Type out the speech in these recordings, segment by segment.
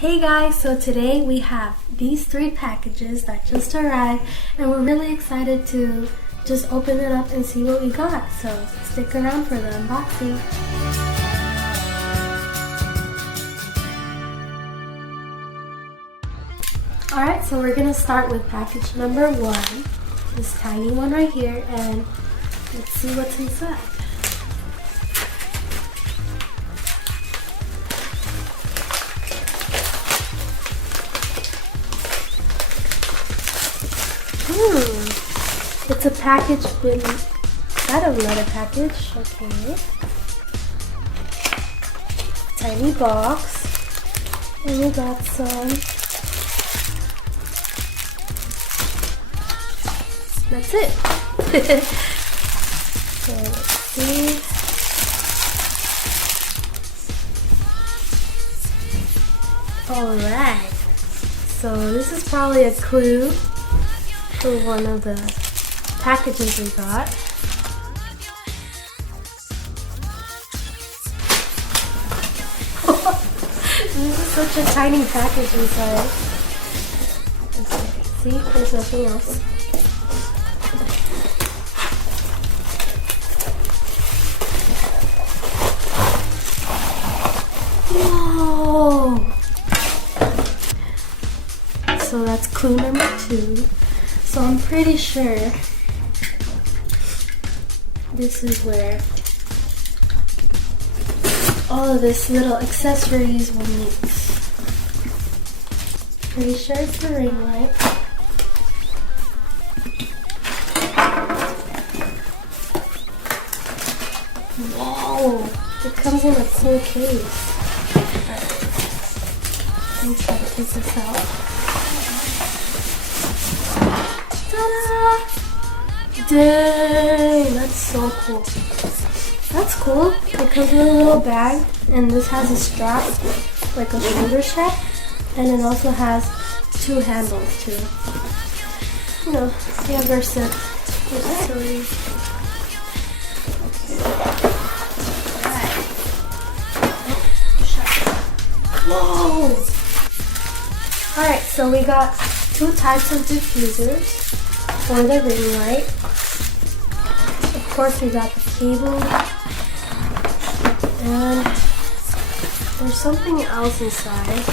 Hey guys, so today we have these 3 packages that just arrived and we're really excited to just open it up and see what we got. So stick around for the unboxing. Alright, so we're gonna start with package number 1, this tiny one right here, and let's see what's inside. It's a package inside of another package. Okay. Tiny box. And we got some. That's it. So let's see. Alright. So this is probably a clue for one of the packages we got. This is such a tiny package inside. Okay, see, there's nothing else. Whoa! So that's clue number 2. So I'm pretty sure this is where all of this little accessories will meet. Pretty sure it's the ring light. Whoa! It comes in a cool case. Alright. Let me try to take this out. Ta-da! Dang, that's so cool. That's cool. It comes with a little bag, and this has a strap, like a shoulder strap, and it also has 2 handles too. You know, yeah, versatility. Whoa! Alright, so we got 2 types of diffusers for the ring light. Of course, we got the cable, and there's something else inside.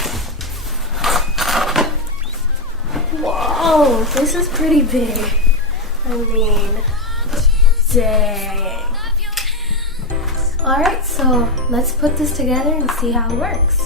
Whoa, this is pretty big. I mean, dang. Alright, so let's put this together and see how it works.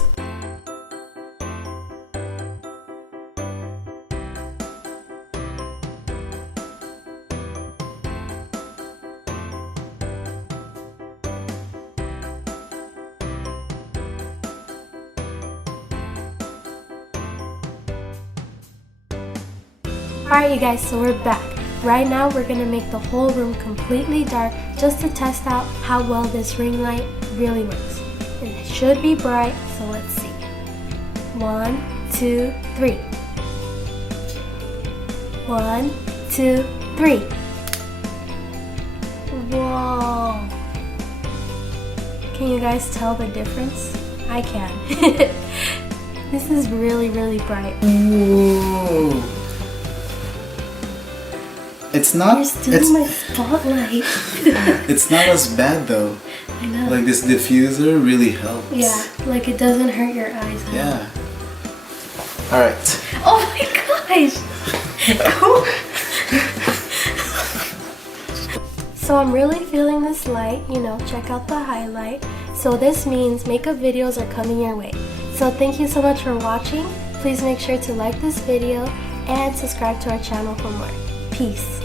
Alright you guys, so we're back. Right now we're going to make the whole room completely dark just to test out how well this ring light really works. And it should be bright, so let's see. 1, 2, 3. 1, 2, 3. Whoa! Can you guys tell the difference? I can. This is really, really bright. Whoa! It's not. You're stealing my spotlight. It's not as bad though. I know. Like this diffuser really helps. Yeah, like it doesn't hurt your eyes. Huh? Yeah. All right. Oh my gosh! So I'm really feeling this light. You know, check out the highlight. So this means makeup videos are coming your way. So thank you so much for watching. Please make sure to like this video and subscribe to our channel for more. Peace.